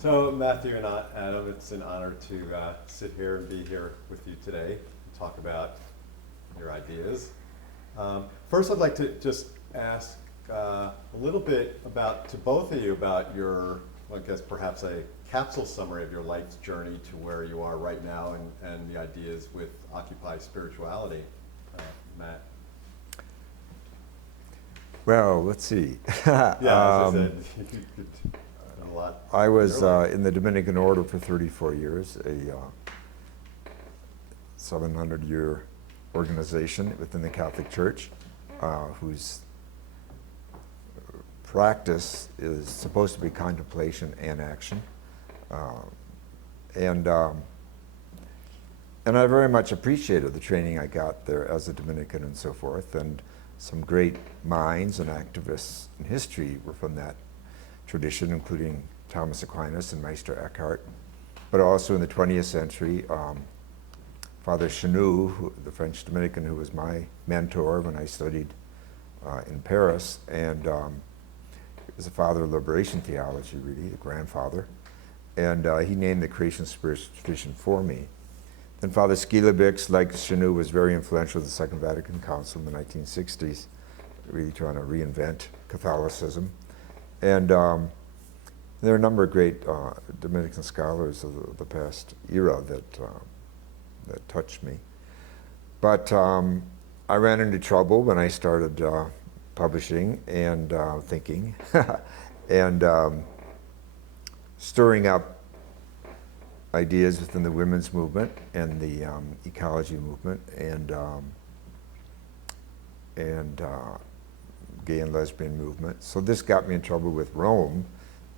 So Matthew and Adam, it's an honor to sit here and be here with you today and talk about your ideas. First, I'd like to just ask a little bit about, to both of you, about your, I guess perhaps a capsule summary of your life's journey to where you are right now and the ideas with Occupy Spirituality. Matt? Well, let's see. Yeah, as I said, you could a lot. I was in the Dominican Order for 34 years, a 700-year organization within the Catholic Church, whose practice is supposed to be contemplation and action. And I very much appreciated the training I got there as a Dominican and so forth. And some great minds and activists in history were from that tradition, including Thomas Aquinas and Meister Eckhart. But also in the 20th century, Father Chanou, the French Dominican who was my mentor when I studied in Paris, and he was a father of liberation theology, really, a grandfather. And he named the creation spiritual tradition for me. Then Father Skilebix, like Chanou, was very influential in the Second Vatican Council in the 1960s, really trying to reinvent Catholicism. And there are a number of great Dominican scholars of the past era that touched me. But I ran into trouble when I started publishing and thinking and stirring up ideas within the women's movement and the ecology movement and gay and lesbian movement. So this got me in trouble with Rome,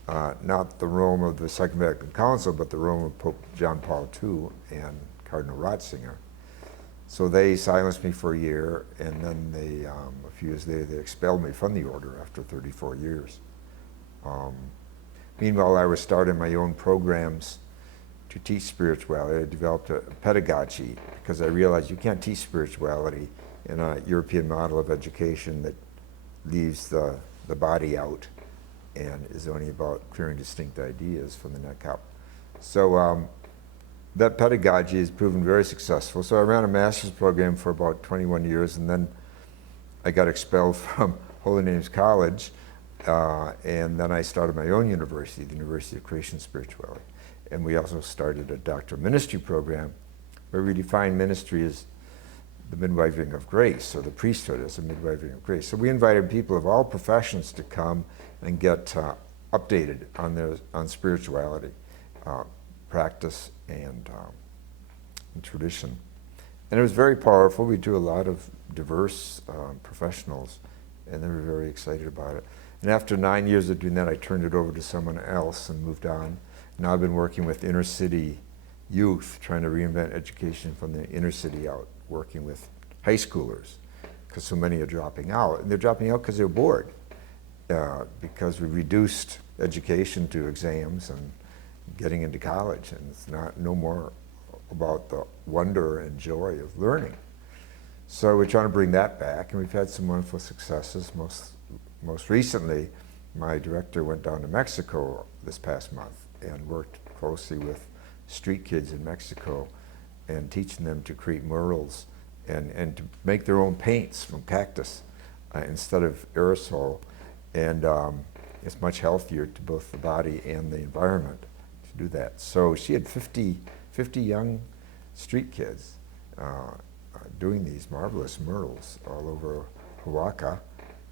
not the Rome of the Second Vatican Council, but the Rome of Pope John Paul II and Cardinal Ratzinger. So they silenced me for a year, and then they, a few years later, they expelled me from the order after 34 years. Meanwhile, I was starting my own programs to teach spirituality. I developed a pedagogy because I realized you can't teach spirituality in a European model of education that leaves the body out and is only about clearing distinct ideas from the neck up. So that pedagogy has proven very successful. So I ran a master's program for about 21 years, and then I got expelled from Holy Names College, and then I started my own university, the University of Creation Spirituality. And we also started a doctoral ministry program where we define ministry as the midwifing of grace, or the priesthood as a midwifing of grace. So we invited people of all professions to come and get updated on spirituality, practice, and tradition. And it was very powerful. We drew a lot of diverse professionals, and they were very excited about it. And after 9 years of doing that, I turned it over to someone else and moved on. Now I've been working with inner city youth, trying to reinvent education from the inner city out, working with high schoolers, because so many are dropping out. And they're dropping out because they're bored, because we reduced education to exams and getting into college, and it's no more about the wonder and joy of learning. So we're trying to bring that back, and we've had some wonderful successes. Most recently, my director went down to Mexico this past month and worked closely with street kids in Mexico and teaching them to create murals and to make their own paints from cactus instead of aerosol. And it's much healthier to both the body and the environment to do that. So she had 50 young street kids doing these marvelous murals all over Oaxaca.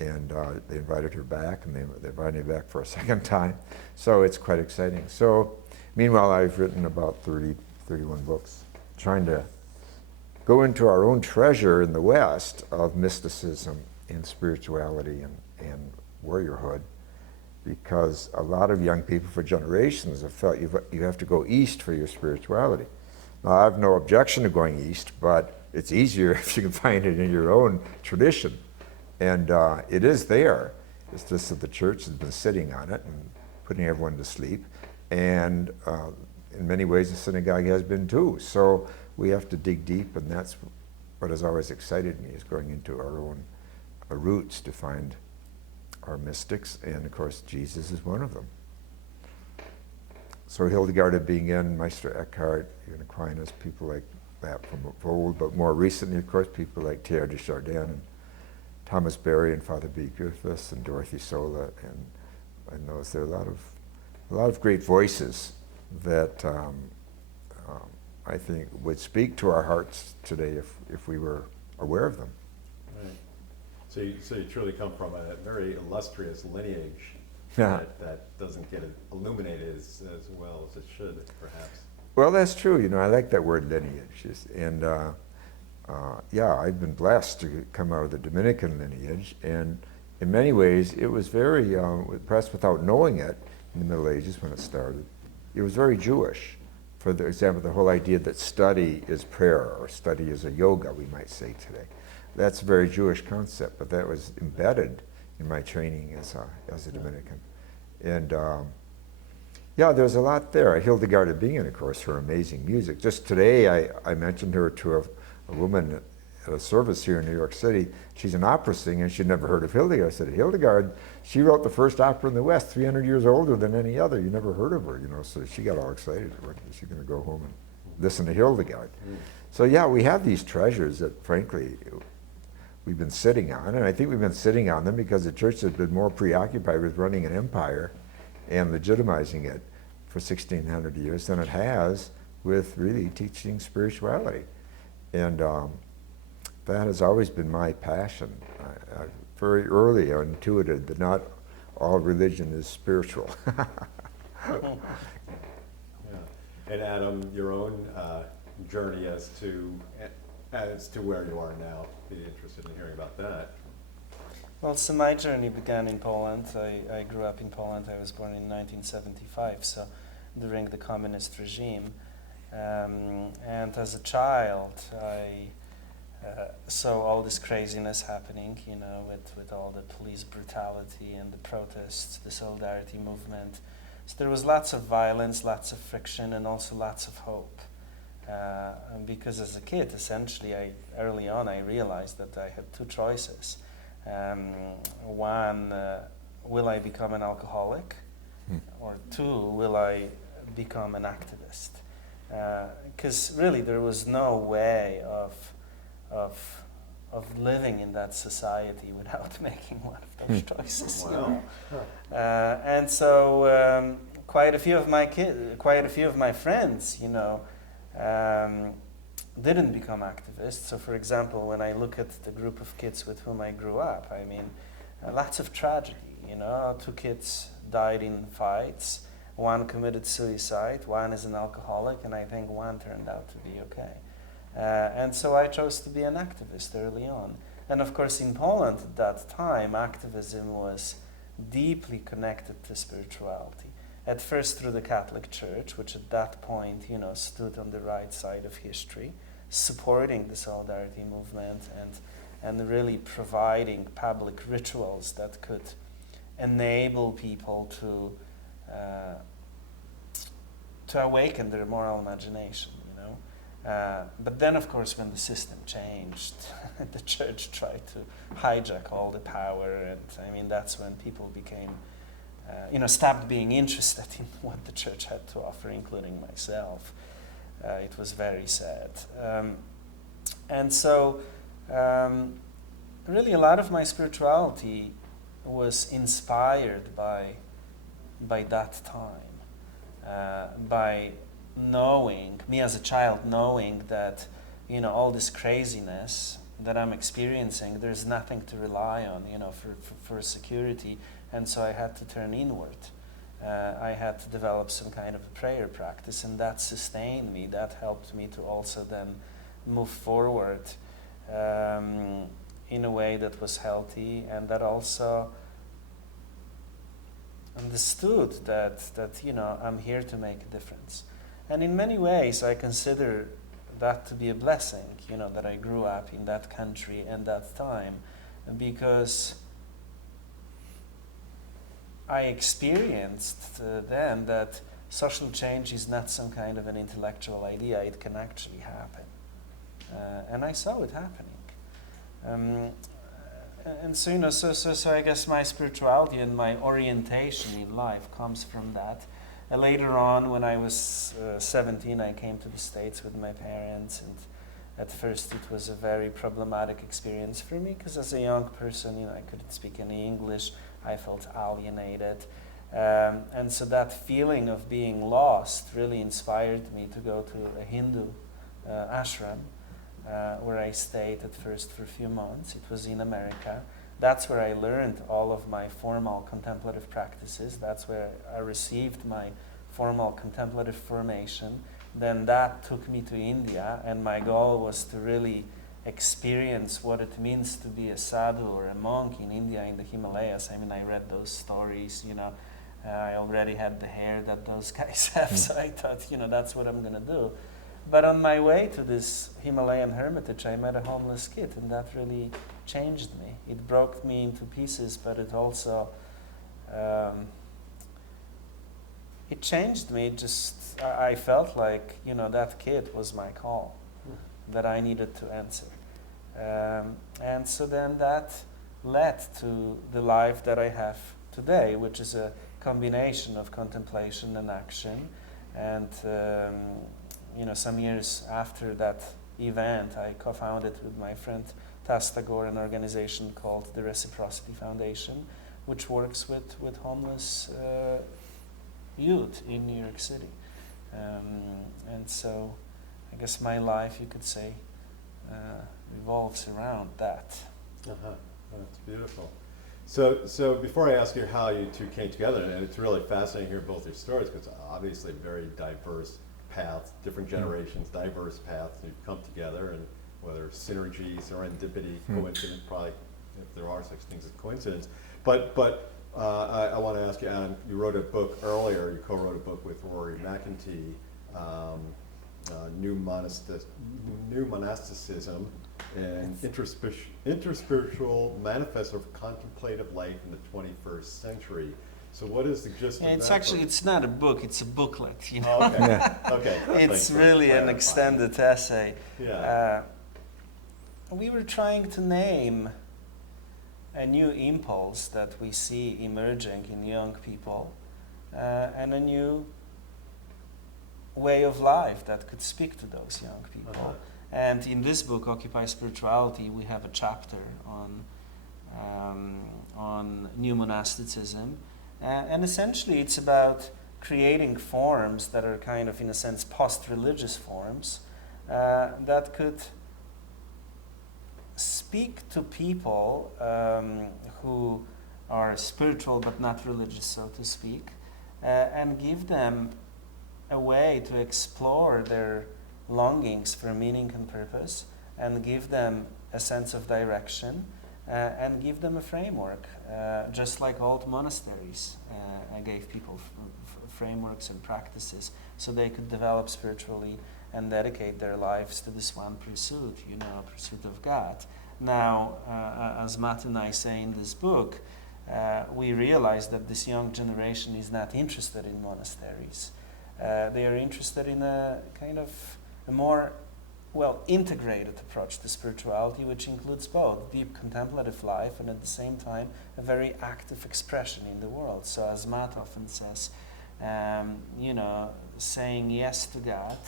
And they invited her back, and they invited me back for a second time. So it's quite exciting. So meanwhile, I've written about 31 books, trying to go into our own treasure in the West of mysticism and spirituality and warriorhood, because a lot of young people for generations have felt you have to go east for your spirituality. Now, I have no objection to going east, but it's easier if you can find it in your own tradition. And it is there. It's just that the church has been sitting on it and putting everyone to sleep. And in many ways, the synagogue has been too. So we have to dig deep, and that's what has always excited me, is going into our own roots to find our mystics. And of course, Jesus is one of them. So Hildegard of Bingen, Meister Eckhart, even Aquinas, people like that from old, but more recently, of course, people like Teilhard de Chardin and Thomas Berry and Father B. Griffiths and Dorothy Sola, and those. There are a lot of great voices that I think would speak to our hearts today if we were aware of them. Right. So you truly come from a very illustrious lineage Yeah. that doesn't get illuminated as well as it should, perhaps. Well, that's true. I like that word lineage. And yeah, I've been blessed to come out of the Dominican lineage. And in many ways, it was very, perhaps without knowing it, in the Middle Ages when it started, it was very Jewish. For example, the whole idea that study is prayer, or study is a yoga, we might say today. That's a very Jewish concept, but that was embedded in my training as a Dominican. And yeah, there's a lot there. Hildegard of Bingen, of course, her amazing music. Just today, I mentioned her to a woman at a service here in New York City. She's an opera singer, and she'd never heard of Hildegard. I said, Hildegard, she wrote the first opera in the West, 300 years older than any other. You never heard of her, So she got all excited. She's going to go home and listen to Hildegard. So yeah, we have these treasures that, frankly, we've been sitting on, and I think we've been sitting on them because the church has been more preoccupied with running an empire and legitimizing it for 1,600 years than it has with really teaching spirituality. And that has always been my passion. I very early I intuited that not all religion is spiritual. Yeah. And Adam, your own journey as to where you are now, be interested in hearing about that. Well, so my journey began in Poland. I grew up in Poland. I was born in 1975, so during the communist regime. And as a child, I saw all this craziness happening, with all the police brutality and the protests, the solidarity movement. So there was lots of violence, lots of friction, and also lots of hope. Because as a kid, essentially, early on, I realized that I had two choices. One, will I become an alcoholic? Or two, will I become an activist? Because really, there was no way of living in that society without making one of those choices. Wow. And so, quite a few of my friends, didn't become activists. So, for example, when I look at the group of kids with whom I grew up, I mean, lots of tragedy. Two kids died in fights. One committed suicide. One is an alcoholic, and I think one turned out to be okay. And so I chose to be an activist early on. And of course, in Poland at that time, activism was deeply connected to spirituality. At first through the Catholic Church, which at that point, stood on the right side of history, supporting the solidarity movement and really providing public rituals that could enable people to awaken their moral imagination, But then, of course, when the system changed, the church tried to hijack all the power, and I mean, that's when people became stopped being interested in what the church had to offer, including myself. It was very sad. And so, really, a lot of my spirituality was inspired by that time, by knowing, me as a child, knowing that, all this craziness that I'm experiencing, there's nothing to rely on, for security. And so I had to turn inward. I had to develop some kind of a prayer practice, and that sustained me. That helped me to also then move forward in a way that was healthy, and that also understood that I'm here to make a difference. And in many ways, I consider that to be a blessing, that I grew up in that country and that time, because I experienced then that social change is not some kind of an intellectual idea, it can actually happen. And I saw it happening. And so I guess my spirituality and my orientation in life comes from that. later on, when I was 17, I came to the States with my parents, and at first it was a very problematic experience for me because as a young person, I couldn't speak any English. I felt alienated. And so that feeling of being lost really inspired me to go to a Hindu ashram, where I stayed at first for a few months. It was in America. That's where I learned all of my formal contemplative practices. That's where I received my formal contemplative formation. Then that took me to India, and my goal was to really experience what it means to be a sadhu or a monk in India, in the Himalayas. I mean, I read those stories, I already had the hair that those guys have, so I thought, that's what I'm going to do. But on my way to this Himalayan hermitage, I met a homeless kid, and that really changed me. It broke me into pieces, but it also, it changed me. I felt like, that kid was my call that I needed to answer. And so then that led to the life that I have today, which is a combination of contemplation and action. And some years after that event, I co-founded with my friend Tastagor an organization called the Reciprocity Foundation, which works with homeless youth in New York City. And so I guess my life, you could say, revolves around that. Uh-huh. That's beautiful. So before I ask you how you two came together, and it's really fascinating to hear both your stories, because obviously very diverse paths, different generations, diverse paths, you've come together, and whether synergy, serendipity, coincidence, probably if there are such things as coincidence. But I want to ask you, Anne, you wrote a book earlier, you co-wrote a book with Rory McEntee, New Monasticism and Interspiritual Manifesto of Contemplative Life in the 21st Century. So what is the gist of that? It's not a book, it's a booklet, Oh, okay. Yeah. Okay. It's really an extended essay. Yeah. We were trying to name a new impulse that we see emerging in young people, and a new way of life that could speak to those young people. Uh-huh. And in this book, Occupy Spirituality, we have a chapter on new monasticism. And essentially it's about creating forms that are kind of, in a sense, post-religious forms that could speak to people who are spiritual but not religious, so to speak, and give them a way to explore their longings for meaning and purpose, and give them a sense of direction, and give them a framework, just like old monasteries gave people frameworks and practices so they could develop spiritually and dedicate their lives to this one pursuit, pursuit of God. Now, as Matt and I say in this book, we realize that this young generation is not interested in monasteries. They are interested in a kind of a more integrated approach to spirituality, which includes both deep contemplative life and at the same time a very active expression in the world. So as Matt often says, saying yes to God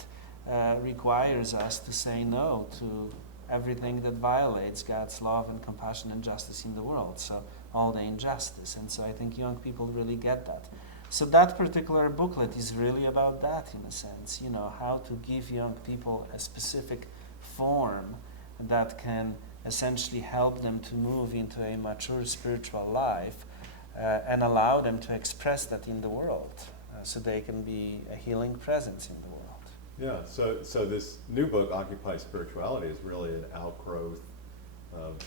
requires us to say no to everything that violates God's love and compassion and justice in the world, so all the injustice. And so I think young people really get that. So that particular booklet is really about that, in a sense, how to give young people a specific form that can essentially help them to move into a mature spiritual life and allow them to express that in the world, so they can be a healing presence in the world. Yeah, so this new book, Occupy Spirituality, is really an outgrowth of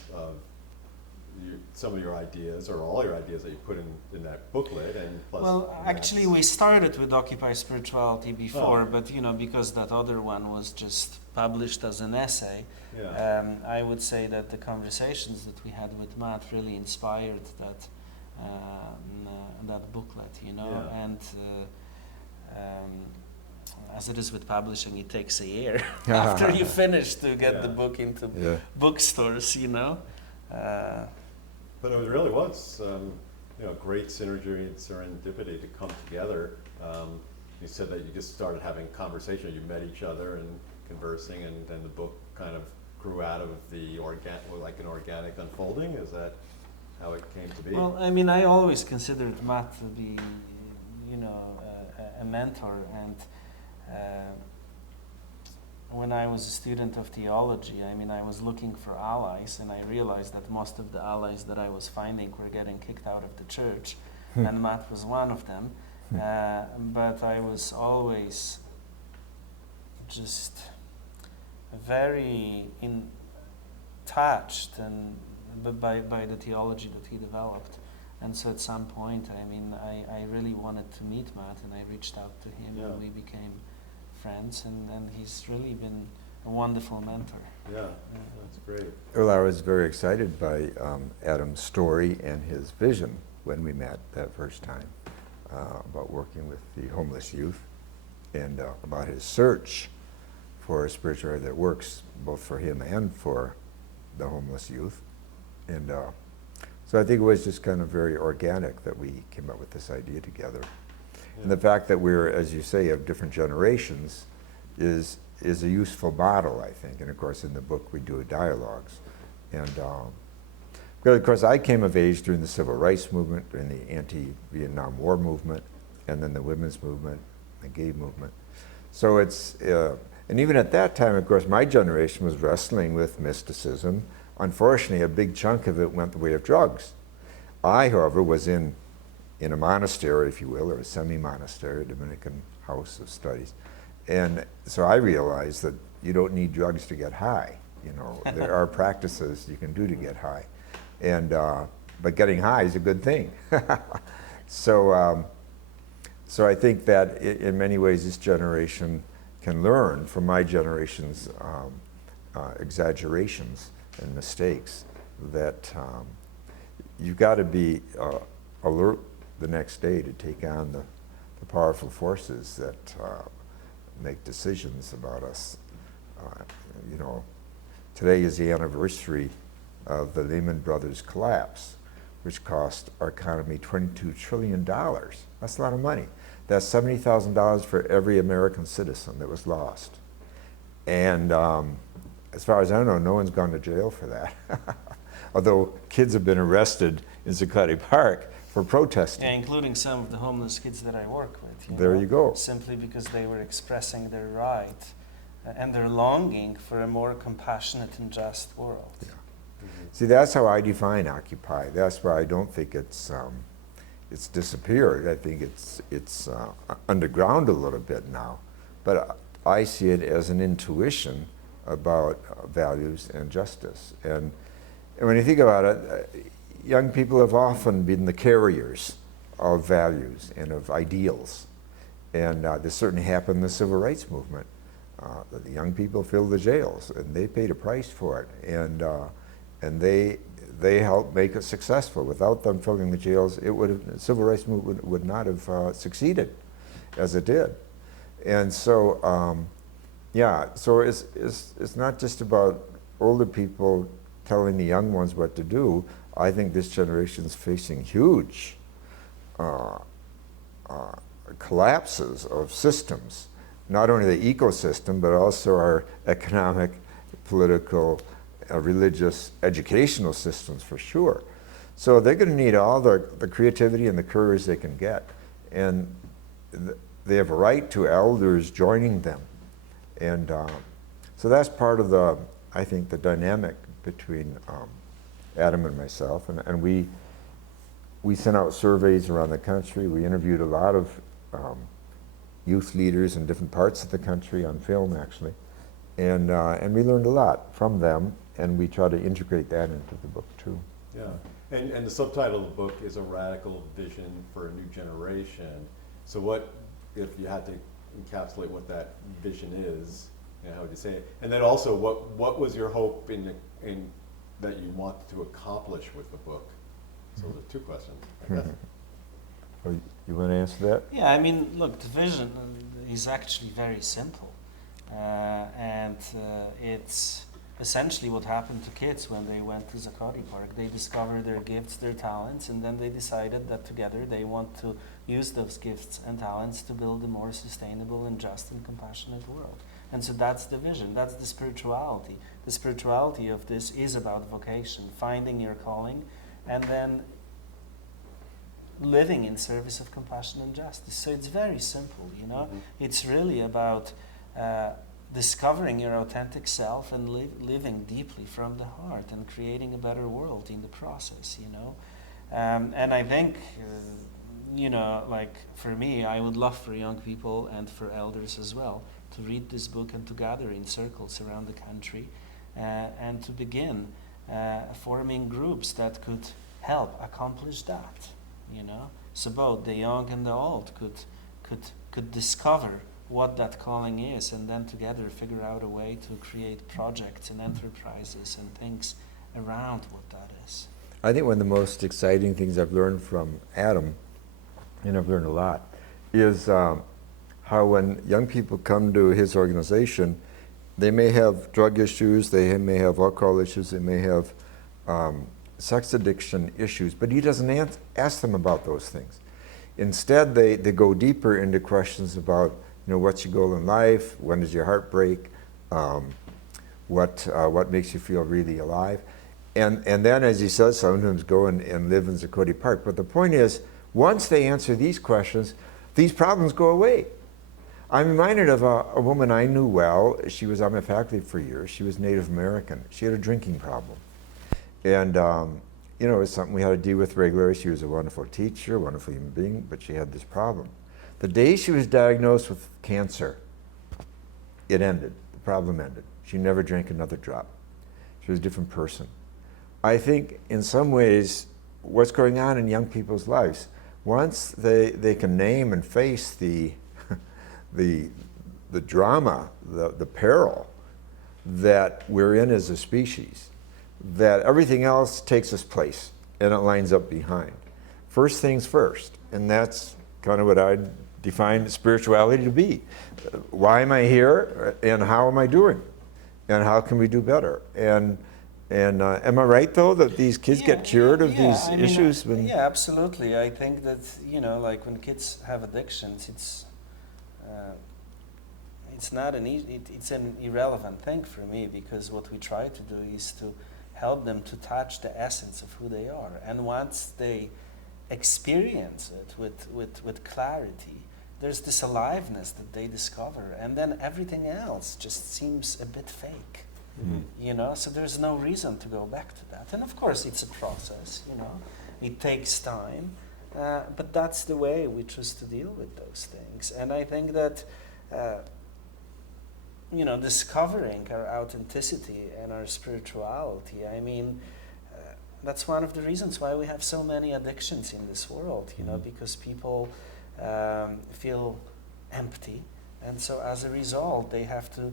some of your ideas, or all your ideas that you put in that booklet, and plus. Well, actually, we started with Occupy Spirituality before, but because that other one was just published as an essay, I would say that the conversations that we had with Matt really inspired that that booklet, and as it is with publishing, it takes a year after you finish to get the book into bookstores, But it really was, great synergy and serendipity to come together You said that you just started having conversation, you met each other and conversing, and then the book kind of grew out of the like an organic unfolding. Is that how it came to be? Well, I mean, I always considered Matt to be, a mentor, and when I was a student of theology, I mean, I was looking for allies, and I realized that most of the allies that I was finding were getting kicked out of the church, and Matt was one of them. But I was always just very touched and by the theology that he developed. And so at some point, I mean, I really wanted to meet Matt, and I reached out to him, and we became friends, and he's really been a wonderful mentor. Yeah, that's great. Well, I was very excited by Adam's story and his vision when we met that first time about working with the homeless youth, and about his search for a spirituality that works both for him and for the homeless youth. And so I think it was just kind of very organic that we came up with this idea together. Yeah. And the fact that we're, as you say, of different generations is a useful model, I think. And of course, in the book, we do dialogues. And of course, I came of age during the Civil Rights Movement, during the anti-Vietnam War movement, and then the women's movement, the gay movement. So it's, and even at that time, of course, my generation was wrestling with mysticism. Unfortunately, a big chunk of it went the way of drugs. I, however, was in a monastery, if you will, or a semi-monastery, a Dominican house of studies. And so I realized that you don't need drugs to get high. You know, there are practices you can do to get high. And, but getting high is a good thing. So I think that in many ways this generation can learn from my generation's exaggerations and mistakes, that you've got to be alert the next day to take on the powerful forces that make decisions about us. You know, today is the anniversary of the Lehman Brothers collapse, which cost our economy $22 trillion. That's a lot of money. That's $70,000 for every American citizen that was lost. And as far as I know, no one's gone to jail for that. Although kids have been arrested in Zuccotti Park for protesting. Yeah, including some of the homeless kids that I work with. There you go. Simply because they were expressing their right and their longing for a more compassionate and just world. Yeah. See, that's how I define Occupy. That's why I don't think it's disappeared. I think it's underground a little bit now. But I see it as an intuition about values and justice. And when you think about it, young people have often been the carriers of values and of ideals. And this certainly happened in the Civil Rights Movement. The young people filled the jails, and they paid a price for it. And they helped make it successful. Without them filling the jails, the Civil Rights Movement would not have succeeded as it did. And so, yeah, so it's not just about older people telling the young ones what to do. I think this generation's facing huge collapses of systems, not only the ecosystem, but also our economic, political, religious, educational systems for sure. So they're going to need all the creativity and the courage they can get. And they have a right to elders joining them. And so that's part of I think, the dynamic between Adam and myself. And we sent out surveys around the country. We interviewed a lot of youth leaders in different parts of the country on film, actually. And we learned a lot from them, and we try to integrate that into the book, too. Yeah, and the subtitle of the book is A Radical Vision for a New Generation. So what, if you had to encapsulate what that vision is, how would you say it? And then also, what was your hope in that you wanted to accomplish with the book? So those are two questions, I guess. Oh, you want to answer that? Yeah, I mean, look, the vision is actually very simple. And it's essentially what happened to kids when they went to Zakoti Park. They discovered their gifts, their talents, and then they decided that together they want to use those gifts and talents to build a more sustainable and just and compassionate world. And so that's the vision, that's the spirituality. The spirituality of this is about vocation, finding your calling, and then living in service of compassion and justice. So it's very simple, you know. It's really about discovering your authentic self and living deeply from the heart and creating a better world in the process, you know. And I think, you know, like for me, I would love for young people and for elders as well to read this book and to gather in circles around the country and to begin forming groups that could help accomplish that, you know. So both the young and the old could discover what that calling is, and then together figure out a way to create projects and enterprises and things around what that is. I think one of the most exciting things I've learned from Adam, and I've learned a lot, is how when young people come to his organization, they may have drug issues, they may have alcohol issues, they may have sex addiction issues, but he doesn't ask them about those things. Instead, they go deeper into questions about, you know, what's your goal in life? When does your heart break? What makes you feel really alive? And then, as he says, sometimes go and live in Zakoti Park. But the point is, once they answer these questions, these problems go away. I'm reminded of a woman I knew well. She was on my faculty for years. She was Native American. She had a drinking problem. And you know, it was something we had to deal with regularly. She was a wonderful teacher, a wonderful human being, but she had this problem. The day she was diagnosed with cancer, it ended. The problem ended. She never drank another drop. She was a different person. I think in some ways, what's going on in young people's lives, once they can name and face the drama, the peril that we're in as a species, that everything else takes its place and it lines up behind. First things first, and that's kind of what I define spirituality to be. Why am I here, and how am I doing, and how can we do better? And am I right though that these kids get cured of these issues? Yeah, absolutely. I think that, you know, like when kids have addictions, it's not it's an irrelevant thing for me, because what we try to do is to help them to touch the essence of who they are. And once they experience it with clarity, there's this aliveness that they discover, and then everything else just seems a bit fake. You know, so there's no reason to go back to that. And of course it's a process, you know, it takes time, but that's the way we choose to deal with those things. And I think that you know, discovering our authenticity and our spirituality, I mean, that's one of the reasons why we have so many addictions in this world, you know, because people feel empty, and so as a result they have to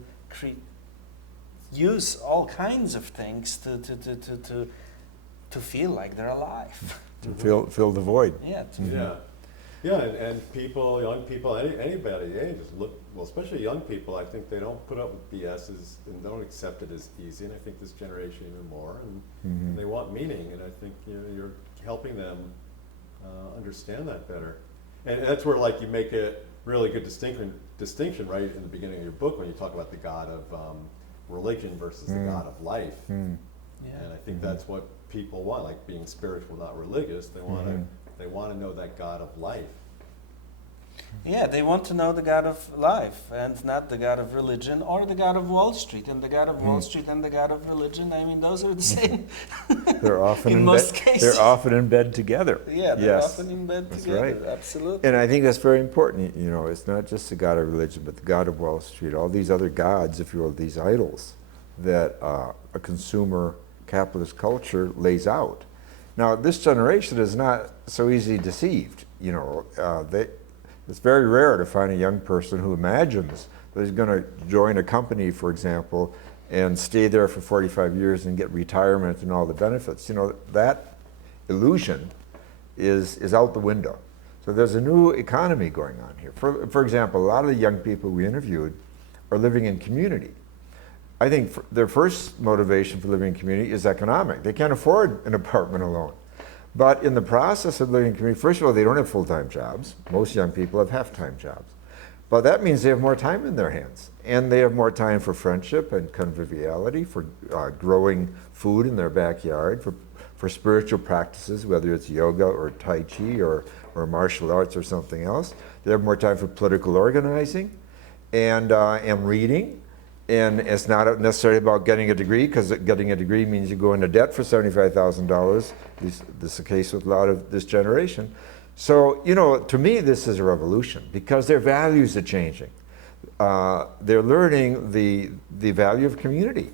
use all kinds of things to feel like they're alive. To fill the void. Yeah. Yeah, and people, young people, anybody, just look, well, especially young people, I think they don't put up with BS's and don't accept it as easy, and I think this generation even more, and they want meaning, and I think, you know, you're helping them understand that better. And that's where, like, you make a really good distinction right in the beginning of your book when you talk about the God of religion versus the God of life. Yeah. And I think that's what people want, like being spiritual, not religious. They want to know that God of life. Yeah, they want to know the God of life and not the God of religion or the God of Wall Street. And the God of Wall Street and the God of religion, I mean, those are the same. They're often in most cases. They're often in bed together. Yeah, they're often in bed together. Right. Absolutely. And I think that's very important. You know, it's not just the God of religion, but the God of Wall Street, all these other gods, if you will, these idols that a consumer capitalist culture lays out. Now, this generation is not so easily deceived. You know, it's very rare to find a young person who imagines that he's going to join a company, for example, and stay there for 45 years and get retirement and all the benefits. You know, that illusion is out the window. So there's a new economy going on here. For example, a lot of the young people we interviewed are living in community. I think their first motivation for living in community is economic. They can't afford an apartment alone. But in the process of living in community, first of all, they don't have full-time jobs. Most young people have half-time jobs. But that means they have more time in their hands. And they have more time for friendship and conviviality, for growing food in their backyard, for spiritual practices, whether it's yoga or Tai Chi or martial arts or something else. They have more time for political organizing and reading. And it's not necessarily about getting a degree, because getting a degree means you go into debt for $75,000. This is the case with a lot of this generation. So, you know, to me, this is a revolution, because their values are changing. They're learning the value of community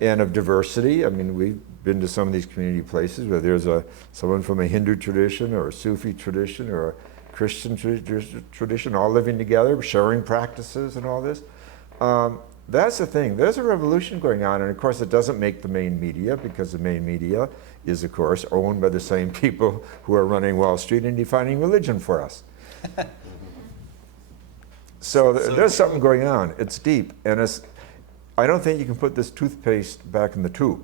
and of diversity. I mean, we've been to some of these community places where there's someone from a Hindu tradition or a Sufi tradition or a Christian tradition all living together, sharing practices and all this. That's the thing. There's a revolution going on, and of course it doesn't make the main media, because the main media is, of course, owned by the same people who are running Wall Street and defining religion for us. So there's something going on. It's deep, and I don't think you can put this toothpaste back in the tube.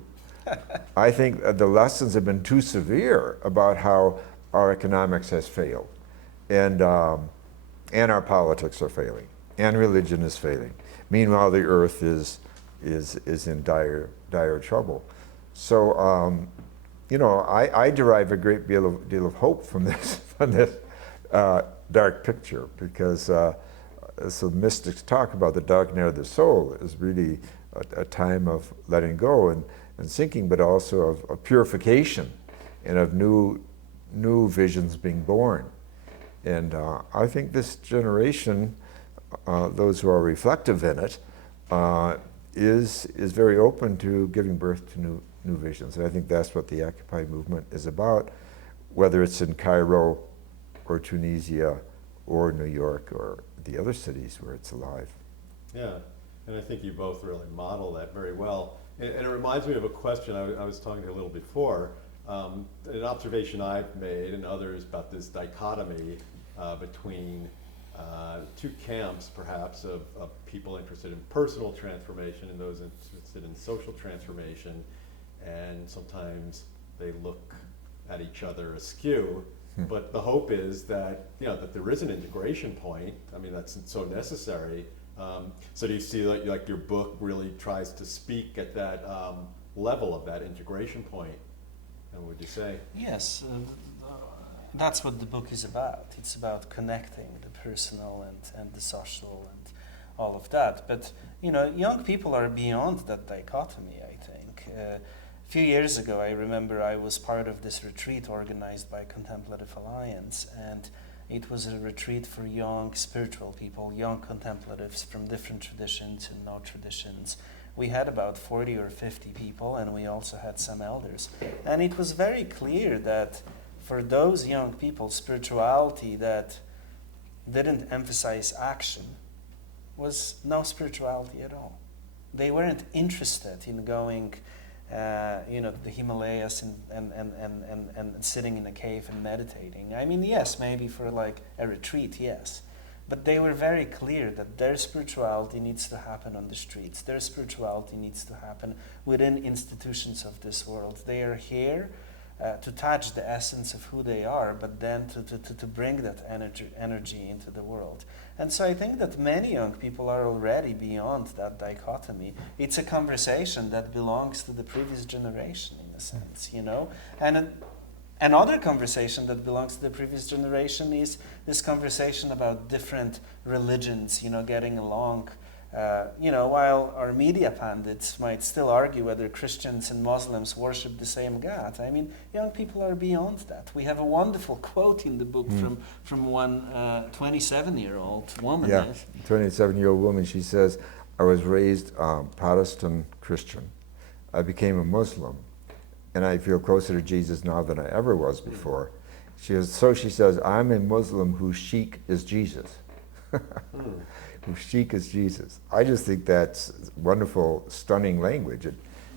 I think the lessons have been too severe about how our economics has failed, and our politics are failing, and religion is failing. Meanwhile, the earth is in dire trouble. So, you know, I derive a great deal of hope from this dark picture, because so mystics talk about the dark night of the soul is really a time of letting go and sinking, but also of purification and of new visions being born. And I think this generation, those who are reflective in it, is very open to giving birth to new visions. And I think that's what the Occupy movement is about, whether it's in Cairo or Tunisia or New York or the other cities where it's alive. Yeah, and I think you both really model that very well. And it reminds me of a question I was talking to a little before, an observation I've made and others about this dichotomy between two camps, perhaps, of people interested in personal transformation and those interested in social transformation, and sometimes they look at each other askew. But the hope is that, you know, that there is an integration point. I mean, that's so necessary. So do you see like your book really tries to speak at that level of that integration point? And would you say? Yes. That's what the book is about. It's about connecting the personal and the social and all of that. But, you know, young people are beyond that dichotomy, I think. A few years ago, I remember I was part of this retreat organized by Contemplative Alliance, and it was a retreat for young spiritual people, young contemplatives from different traditions and no traditions. We had about 40 or 50 people, and we also had some elders. And it was very clear that for those young people, spirituality that didn't emphasize action was no spirituality at all. They weren't interested in going, you know, the Himalayas and sitting in a cave and meditating. I mean, yes, maybe for like a retreat, yes. But they were very clear that their spirituality needs to happen on the streets. Their spirituality needs to happen within institutions of this world. They are here to touch the essence of who they are, but then to bring that energy into the world. And so I think that many young people are already beyond that dichotomy. It's a conversation that belongs to the previous generation, in a sense, you know? And another conversation that belongs to the previous generation is this conversation about different religions, you know, getting along. You know, while our media pundits might still argue whether Christians and Muslims worship the same God, I mean, young people are beyond that. We have a wonderful quote in the book from one 27-year-old woman. Yeah, 27-year-old woman. She says, I was raised Protestant Christian. I became a Muslim, and I feel closer to Jesus now than I ever was before. She says, I'm a Muslim whose sheikh is Jesus. Whose sheikh is Jesus. I just think that's wonderful, stunning language.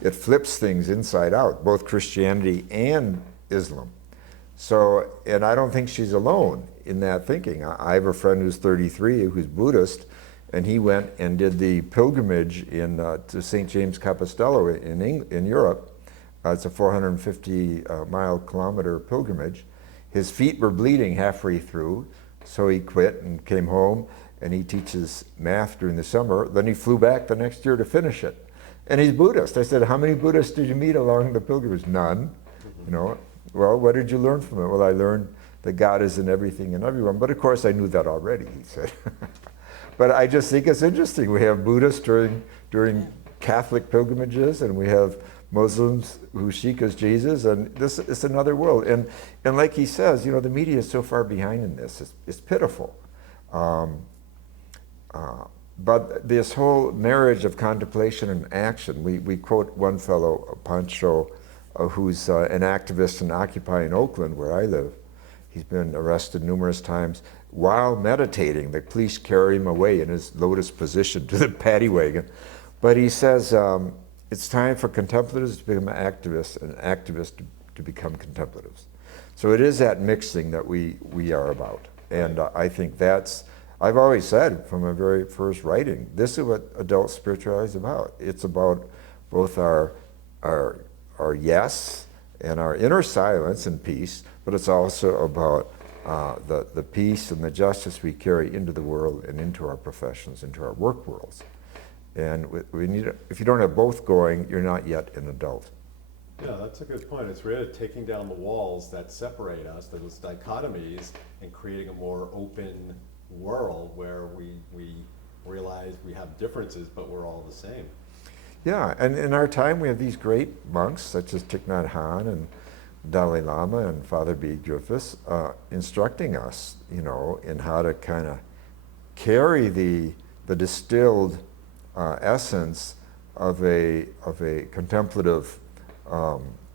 It flips things inside out, both Christianity and Islam. So, and I don't think she's alone in that thinking. I have a friend who's 33 who's Buddhist, and he went and did the pilgrimage to St. James Capistello in Europe. It's a 450 kilometer pilgrimage. His feet were bleeding halfway through, so he quit and came home, and he teaches math during the summer. Then he flew back the next year to finish it. And he's Buddhist. I said, how many Buddhists did you meet along the pilgrimage? None. You know, well, what did you learn from it? Well, I learned that God is in everything and everyone. But of course, I knew that already, he said. But I just think it's interesting. We have Buddhists during Catholic pilgrimages, and we have Muslims who seek as Jesus, and this is another world. And like he says, you know, the media is so far behind in this. It's pitiful. But this whole marriage of contemplation and action, we quote one fellow, Pancho, who's an activist in Occupy in Oakland, where I live. He's been arrested numerous times. While meditating, the police carry him away in his lotus position to the paddy wagon. But he says, it's time for contemplatives to become activists and activists to become contemplatives. So it is that mixing that we are about. And I think that's, I've always said from my very first writing, this is what adult spirituality is about. It's about both our yes and our inner silence and peace, but it's also about the peace and the justice we carry into the world and into our professions, into our work worlds. And we need, if you don't have both going, you're not yet an adult. Yeah, that's a good point. It's really taking down the walls that separate us, those dichotomies, and creating a more open world where we realize we have differences, but we're all the same. Yeah, and in our time we have these great monks such as Thich Nhat Hanh and Dalai Lama and Father B. Griffiths instructing us, you know, in how to kind of carry the distilled essence of a contemplative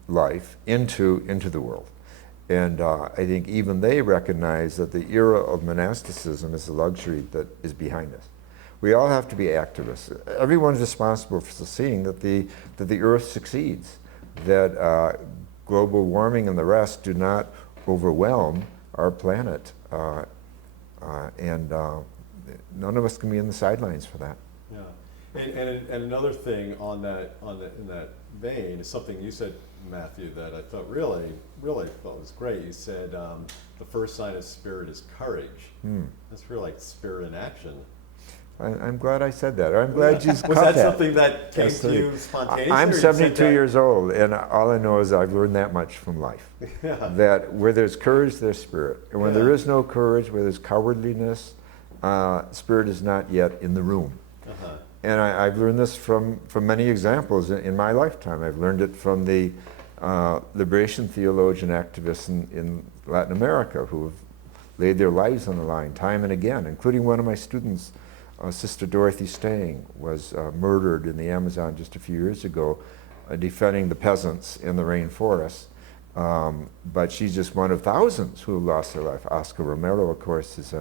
life into the world. And I think even they recognize that the era of monasticism is a luxury that is behind us. We all have to be activists. Everyone's responsible for seeing that the earth succeeds, that global warming and the rest do not overwhelm our planet. And none of us can be in the sidelines for that. Yeah, and another thing in that vein is something you said, Matthew, that I thought really thought was great. You said the first sign of spirit is courage. That's really like spirit in action. I'm glad I said that. I'm glad you caught that. Was that something that came to you spontaneously? I'm 72 years old, and all I know is I've learned that much from life. Yeah. That where there's courage, there's spirit. And when there is no courage, where there's cowardliness, spirit is not yet in the room. And I've learned this from many examples in my lifetime. I've learned it from the liberation theologian activists in Latin America who have laid their lives on the line time and again, including one of my students, Sister Dorothy Stang, was murdered in the Amazon just a few years ago, defending the peasants in the rainforest. But she's just one of thousands who lost their life. Oscar Romero, of course, is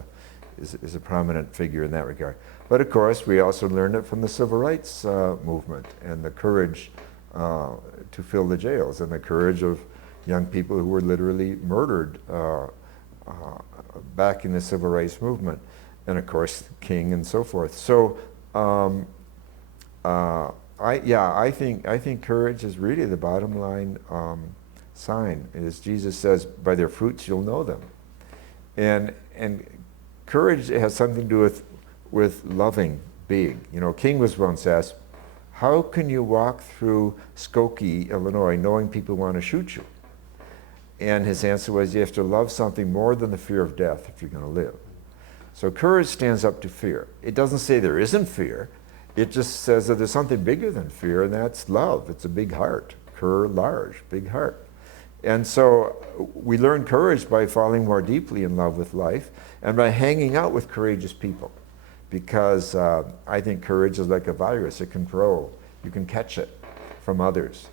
a prominent figure in that regard. But of course, we also learned it from the civil rights movement and the courage to fill the jails and the courage of young people who were literally murdered back in the civil rights movement. And of course, King and so forth. So, I think courage is really the bottom line sign. As Jesus says, by their fruits you'll know them. And courage has something to do with loving big. You know, King was once asked, how can you walk through Skokie, Illinois, knowing people want to shoot you? And his answer was, you have to love something more than the fear of death if you're going to live. So courage stands up to fear. It doesn't say there isn't fear. It just says that there's something bigger than fear, and that's love. It's a big heart. Cur large, big heart. And so we learn courage by falling more deeply in love with life and by hanging out with courageous people. Because I think courage is like a virus. It can grow. You can catch it from others.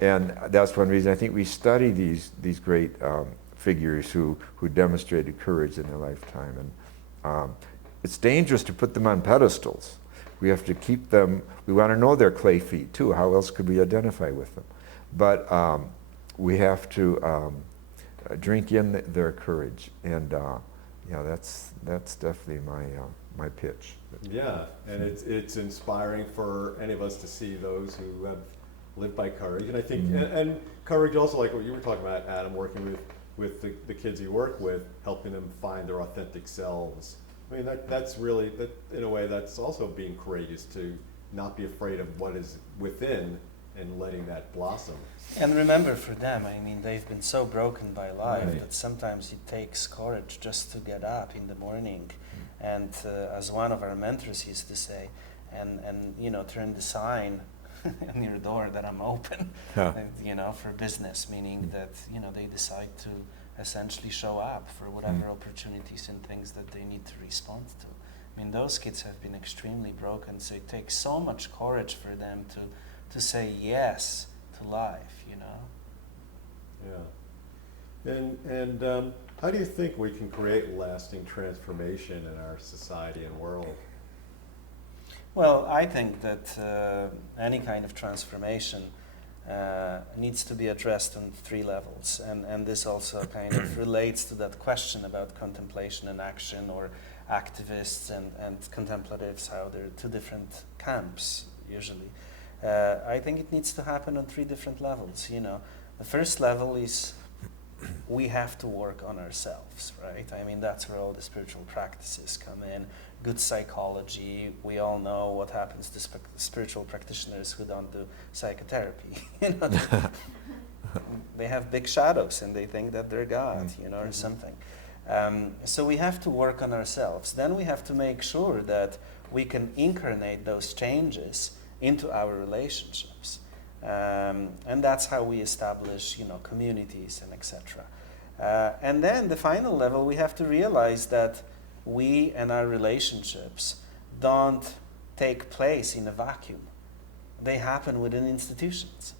And that's one reason I think we study these great figures who demonstrated courage in their lifetime. And it's dangerous to put them on pedestals. We have to keep them, we want to know their clay feet too. How else could we identify with them? But we have to drink in their courage. And yeah, that's definitely my pitch. Yeah, and it's inspiring for any of us to see those who have lived by courage. And I think, and courage also, like what you were talking about, Adam, working with the kids you work with, helping them find their authentic selves. I mean, that's really, that in a way, that's also being courageous, to not be afraid of what is within and letting that blossom. And remember, for them, I mean, they've been so broken by life Right. that sometimes it takes courage just to get up in the morning. And as one of our mentors used to say, and you know, turn the sign on your door that I'm open, Yeah. you know, for business, meaning that, you know, they decide to essentially show up for whatever opportunities and things that they need to respond to. I mean, those kids have been extremely broken, so it takes so much courage for them to say yes to life, you know. Yeah. And how do you think we can create lasting transformation in our society and world? Well, I think that any kind of transformation needs to be addressed on three levels, and this also kind of relates to that question about contemplation and action, or activists and contemplatives, how they're two different camps usually. I think it needs to happen on three different levels. You know, the first level is we have to work on ourselves, right? I mean, that's where all the spiritual practices come in. Good psychology, we all know what happens to spiritual practitioners who don't do psychotherapy. You know, they have big shadows and they think that they're God, you know, or something. So we have to work on ourselves. Then we have to make sure that we can incarnate those changes into our relationships. And that's how we establish, you know, communities and etc. And then the final level, we have to realize that we and our relationships don't take place in a vacuum. They happen within institutions,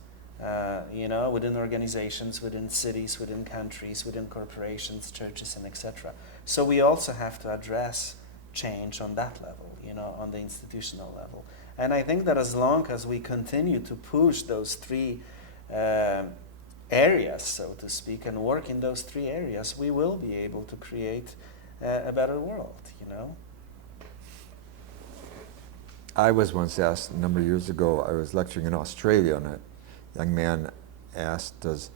you know, within organizations, within cities, within countries, within corporations, churches, and etc. So we also have to address change on that level, you know, on the institutional level. And I think that as long as we continue to push those three areas, so to speak, and work in those three areas, we will be able to create a better world, you know. I was once asked a number of years ago, I was lecturing in Australia, and a young man asked, does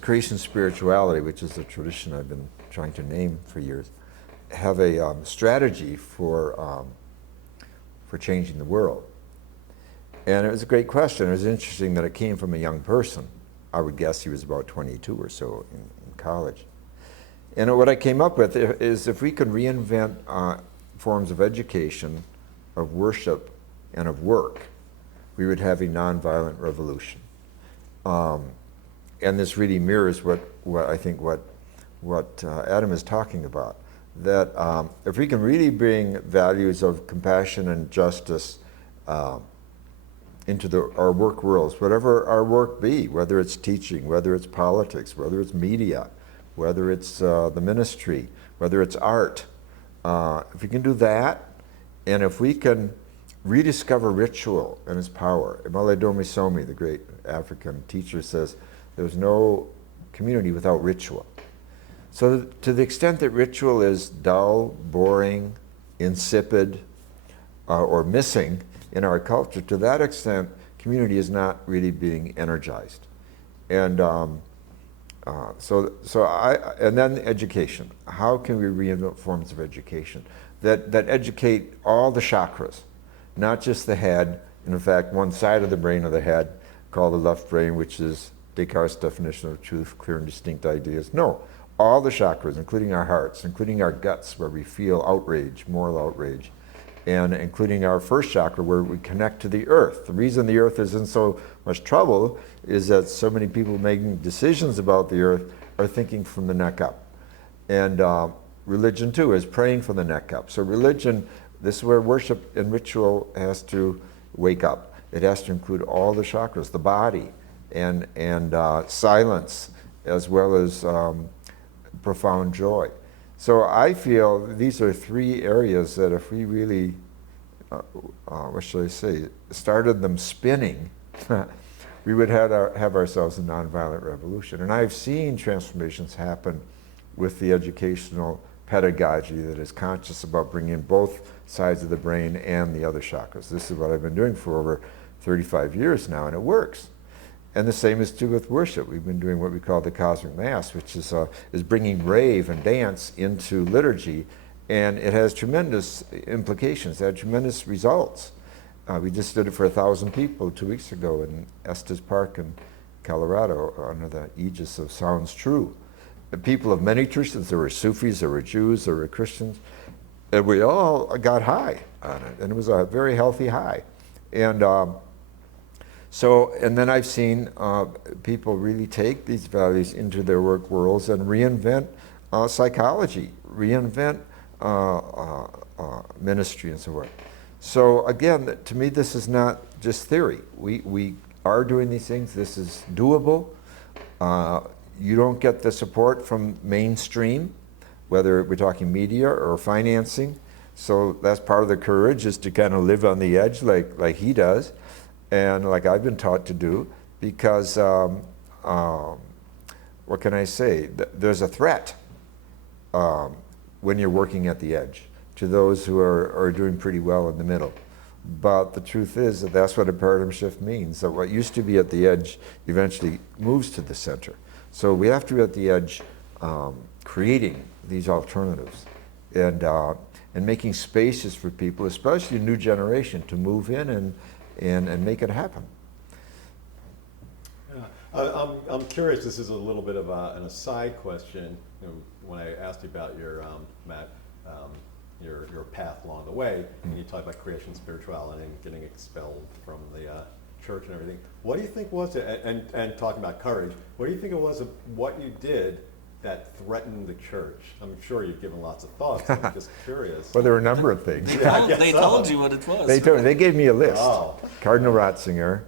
creation spirituality, which is a tradition I've been trying to name for years, have a strategy for changing the world? And it was a great question. It was interesting that it came from a young person. I would guess he was about 22 or so in college. And what I came up with is, if we could reinvent forms of education, of worship, and of work, we would have a nonviolent revolution. And this really mirrors what I think what Adam is talking about. That if we can really bring values of compassion and justice into our work worlds, whatever our work be, whether it's teaching, whether it's politics, whether it's media, whether it's the ministry, whether it's art, if we can do that, and if we can rediscover ritual and its power. Imale Domi Somi, the great African teacher, says there's no community without ritual. So to the extent that ritual is dull, boring, insipid, or missing in our culture, to that extent, community is not really being energized. And and then education. How can we reinvent forms of education that educate all the chakras, not just the head, and in fact, one side of the brain of the head, called the left brain, which is Descartes' definition of truth, clear and distinct ideas. No, all the chakras, including our hearts, including our guts, where we feel outrage, moral outrage, and including our first chakra, where we connect to the earth. The reason the earth is in so much trouble is that so many people making decisions about the earth are thinking from the neck up. And religion, too, is praying from the neck up. So religion, this is where worship and ritual has to wake up. It has to include all the chakras, the body, and silence, as well as profound joy. So I feel these are three areas that if we really, what shall I say, started them spinning, we would have ourselves a nonviolent revolution. And I've seen transformations happen with the educational pedagogy that is conscious about bringing both sides of the brain and the other chakras. This is what I've been doing for over 35 years now, and it works. And the same is true with worship. We've been doing what we call the Cosmic Mass, which is bringing rave and dance into liturgy, and it has tremendous implications. It had tremendous results. We just did it for 1,000 people 2 weeks ago in Estes Park in Colorado under the aegis of Sounds True. The people of many traditions, there were Sufis, there were Jews, there were Christians, and we all got high on it, and it was a very healthy high. And and then I've seen people really take these values into their work worlds and reinvent psychology, reinvent ministry and so forth. So again, to me, this is not just theory. We are doing these things. This is doable. You don't get the support from mainstream, whether we're talking media or financing. So that's part of the courage, is to kind of live on the edge like he does, and like I've been taught to do, because what can I say? There's a threat when you're working at the edge to those who are doing pretty well in the middle. But the truth is that that's what a paradigm shift means, that what used to be at the edge eventually moves to the center. So we have to be at the edge creating these alternatives and making spaces for people, especially a new generation, to move in and make it happen. Yeah. I'm curious, this is a little bit of an aside question. You know, when I asked you about your, Matt, your path along the way, and you talked about creation, spirituality, and getting expelled from the church and everything. What do you think was it, and talking about courage, what do you think it was of what you did that threatened the church? I'm sure you've given lots of thoughts. I'm just curious. Well, there were a number of things. They told you what it was. They gave me a list. Oh. Cardinal Ratzinger,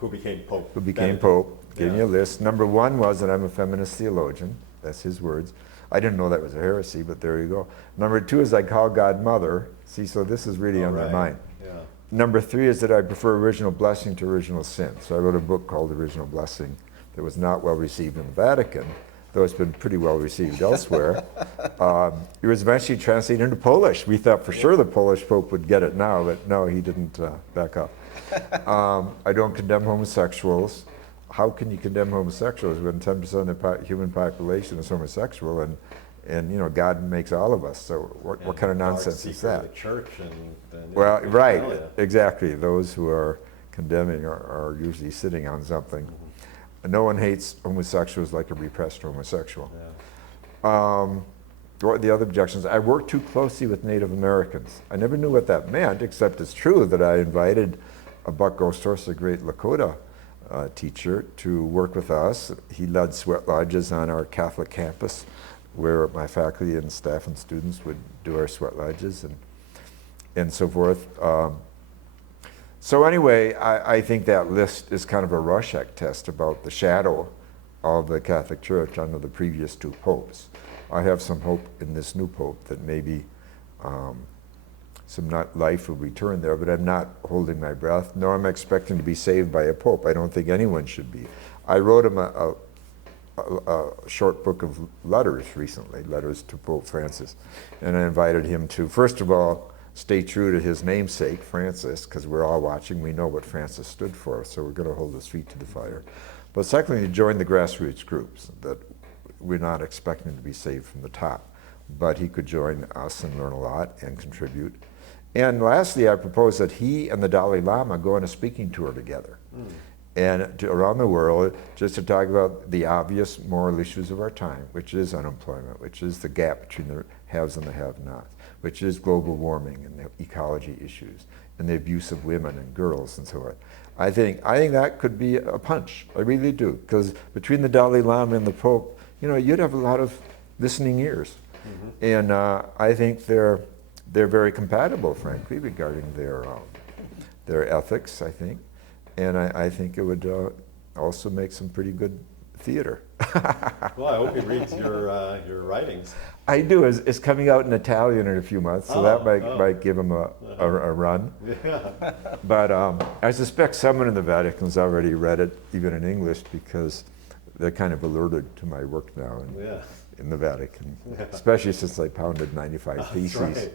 Who became Pope? who became Pope, gave me a list. Number one was that I'm a feminist theologian. That's his words. I didn't know that was a heresy, but there you go. Number two is I call God Mother. See, so this is really on my mind. Yeah. Number three is that I prefer original blessing to original sin. So I wrote a book called Original Blessing that was not well received in the Vatican, though it's been pretty well received elsewhere. It was eventually translated into Polish. We thought for sure the Polish Pope would get it now, but no, he didn't back up. I don't condemn homosexuals. How can you condemn homosexuals when 10% of the human population is homosexual, and you know, God makes all of us? So what kind of nonsense is that? The church and well, right, exactly. Those who are condemning are usually sitting on something. Mm-hmm. No one hates homosexuals like a repressed homosexual. Yeah. What are the other objections? I work too closely with Native Americans. I never knew what that meant, except it's true that I invited a Bucko source, a great Lakota teacher, to work with us. He led sweat lodges on our Catholic campus, where my faculty and staff and students would do our sweat lodges and so forth. So anyway, I think that list is kind of a Rorschach test about the shadow of the Catholic Church under the previous two popes. I have some hope in this new pope that maybe some life will return there, but I'm not holding my breath, nor am I expecting to be saved by a pope. I don't think anyone should be. I wrote him a short book of letters recently, letters to Pope Francis, and I invited him to, first of all, stay true to his namesake, Francis, because we're all watching. We know what Francis stood for, so we're going to hold his feet to the fire. But secondly, to join the grassroots groups, that we're not expecting to be saved from the top, but he could join us and learn a lot and contribute. And lastly, I propose that he and the Dalai Lama go on a speaking tour together, and around the world, just to talk about the obvious moral issues of our time, which is unemployment, which is the gap between the haves and the have-nots, which is global warming and the ecology issues, and the abuse of women and girls and so on. I think that could be a punch. I really do, because between the Dalai Lama and the Pope, you know, you'd have a lot of listening ears, and I think they're very compatible, frankly, regarding their ethics, I think. And I think it would also make some pretty good theater. Well, I hope he reads your writings. I do. It's coming out in Italian in a few months, so that might give him a run. Yeah. But I suspect someone in the Vatican's already read it, even in English, because they're kind of alerted to my work now. And Yeah. in the Vatican, especially since I pounded 95 That's theses right.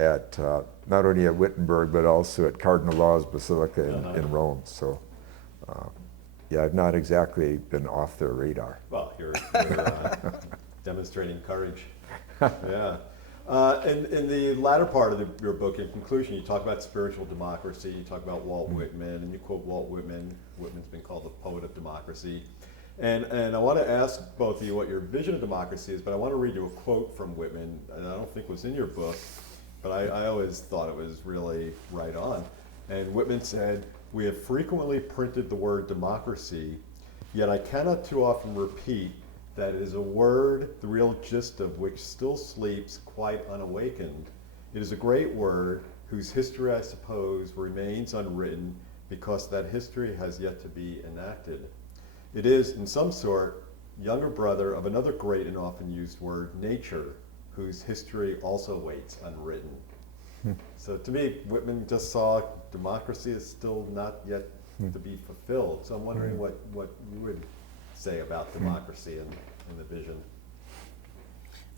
at not only at Wittenberg but also at Cardinal Law's Basilica in Rome. So, yeah, I've not exactly been off their radar. Well, you're demonstrating courage. Yeah. In the latter part of your book, in conclusion, you talk about spiritual democracy, you talk about Walt Whitman, and you quote Walt Whitman. Whitman's been called the poet of democracy. And I want to ask both of you what your vision of democracy is, but I want to read you a quote from Whitman, and I don't think it was in your book, but I always thought it was really right on. And Whitman said, "We have frequently printed the word democracy, yet I cannot too often repeat that it is a word, the real gist of which still sleeps quite unawakened. It is a great word whose history, I suppose, remains unwritten because that history has yet to be enacted. It is, in some sort, younger brother of another great and often used word, nature, whose history also waits unwritten." So to me, Whitman just saw democracy is still not yet to be fulfilled. So I'm wondering what you would say about democracy and the vision.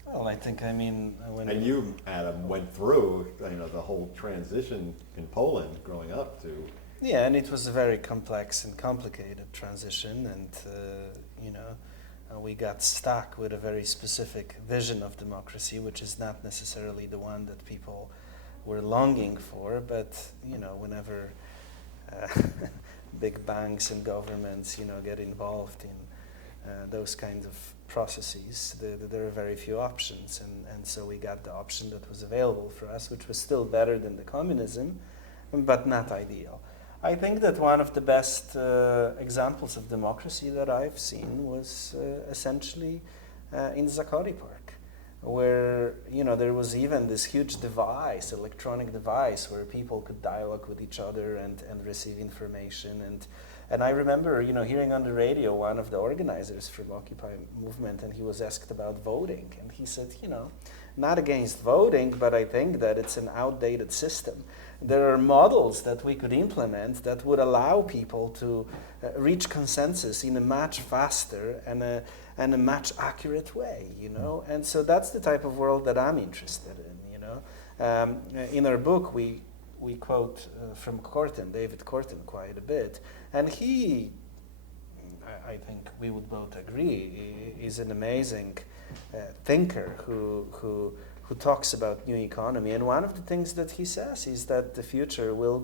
Well, I think, I mean, when And you, Adam, went through the whole transition in Poland growing up to. yeah, and it was a very complex and complicated transition, and we got stuck with a very specific vision of democracy, which is not necessarily the one that people were longing for. But whenever big banks and governments, get involved in those kinds of processes, there are very few options, and so we got the option that was available for us, which was still better than the communism, but not ideal. I think that one of the best examples of democracy that I've seen was essentially in Zakori Park, where there was even this huge device, electronic device, where people could dialogue with each other and receive information. And I remember hearing on the radio one of the organizers from Occupy movement, and he was asked about voting, and he said, not against voting, but I think that it's an outdated system. There are models that we could implement that would allow people to reach consensus in a much faster and a much accurate way, And so that's the type of world that I'm interested in, In our book, we quote from Corton, David Corton, quite a bit, and he, I think we would both agree, is an amazing thinker who talks about new economy. And one of the things that he says is that the future will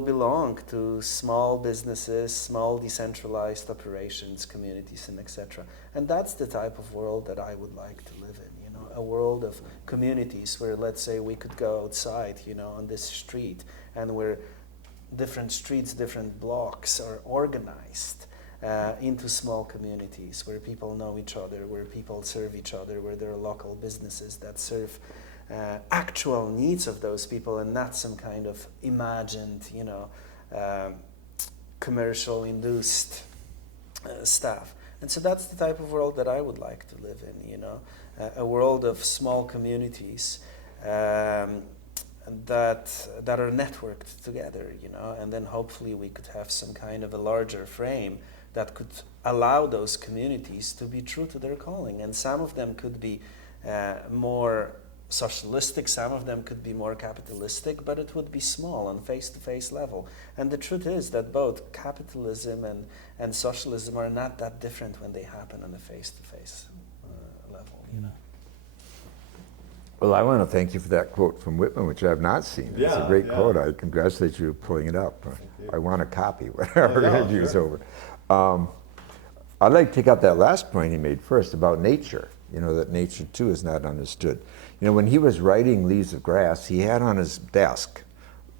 belong to small businesses, small decentralized operations, communities, and etc. And that's the type of world that I would like to live in. A world of communities where, let's say, we could go outside, on this street, and where different streets, different blocks are organized into small communities where people know each other, where people serve each other, where there are local businesses that serve actual needs of those people and not some kind of imagined, commercial induced stuff. And so that's the type of world that I would like to live in, a world of small communities that are networked together, and then hopefully we could have some kind of a larger frame that could allow those communities to be true to their calling. And some of them could be more socialistic, some of them could be more capitalistic, but it would be small on face-to-face level. And the truth is that both capitalism and socialism are not that different when they happen on a face-to-face level, Well, I want to thank you for that quote from Whitman, which I have not seen. It's a great quote. I congratulate you for pulling it up. I want a copy when our interview is over. I'd like to take up that last point he made first about nature, that nature too is not understood. When he was writing Leaves of Grass, he had on his desk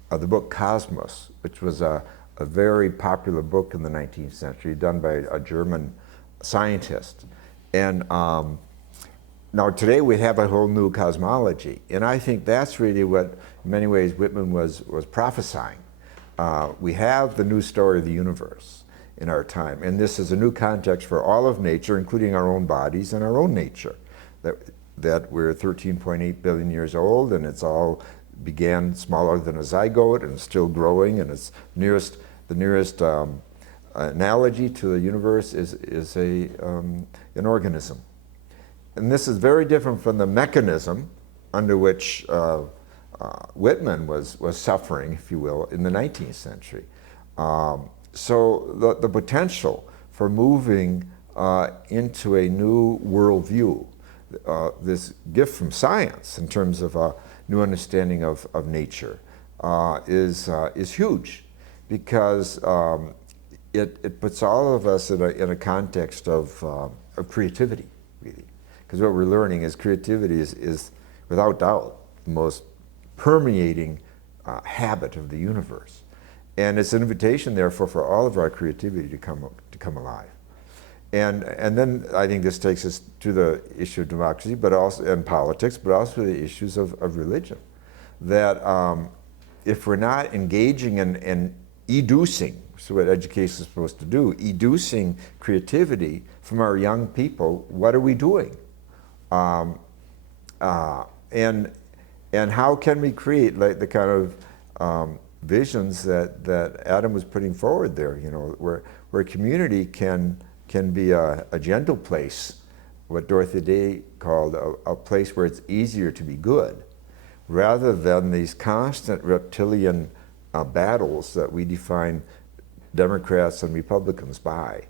the book Cosmos, which was a very popular book in the 19th century, done by a German scientist. And now today we have a whole new cosmology, and I think that's really what, in many ways, Whitman was prophesying. We have the new story of the universe in our time, and this is a new context for all of nature, including our own bodies and our own nature. That we're 13.8 billion years old, and it's all began smaller than a zygote and still growing, and it's the nearest analogy to the universe is an organism. and this is very different from the mechanism under which Whitman was suffering, if you will, in the 19th century. So the potential for moving into a new worldview, this gift from science in terms of a new understanding of nature is huge, because it puts all of us in a context of creativity, really. Because what we're learning is creativity is without doubt the most permeating habit of the universe. And it's an invitation, therefore, for all of our creativity to come alive. And then I think this takes us to the issue of democracy, but also and politics, but also the issues of religion. That if we're not engaging in educing, so what education is supposed to do, educing creativity from our young people, what are we doing? And how can we create like the kind of visions that Adam was putting forward there, you know, where community can be a gentle place, what Dorothy Day called a place where it's easier to be good, rather than these constant reptilian battles that we define Democrats and Republicans by.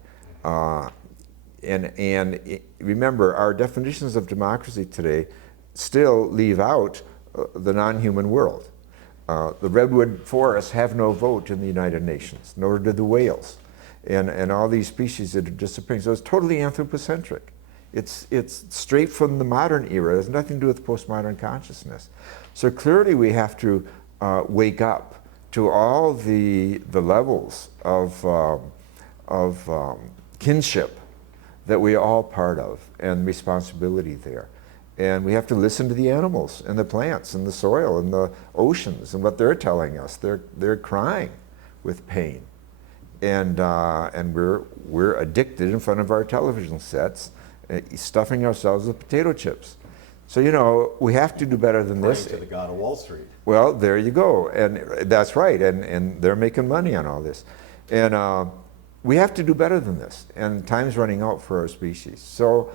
Remember, our definitions of democracy today still leave out the non-human world. The redwood forests have no vote in the United Nations, nor do the whales, and all these species that are disappearing. So it's totally anthropocentric. It's straight from the modern era. It has nothing to do with postmodern consciousness. So clearly we have to wake up to all the levels of kinship that we're all part of, and responsibility there. And we have to listen to the animals and the plants and the soil and the oceans and what they're telling us. They're crying with pain, and we're addicted in front of our television sets, stuffing ourselves with potato chips. So you know we have to do better than this. To the God of Wall Street. Well, there you go, and that's right, and they're making money on all this, and we have to do better than this. And time's running out for our species. So.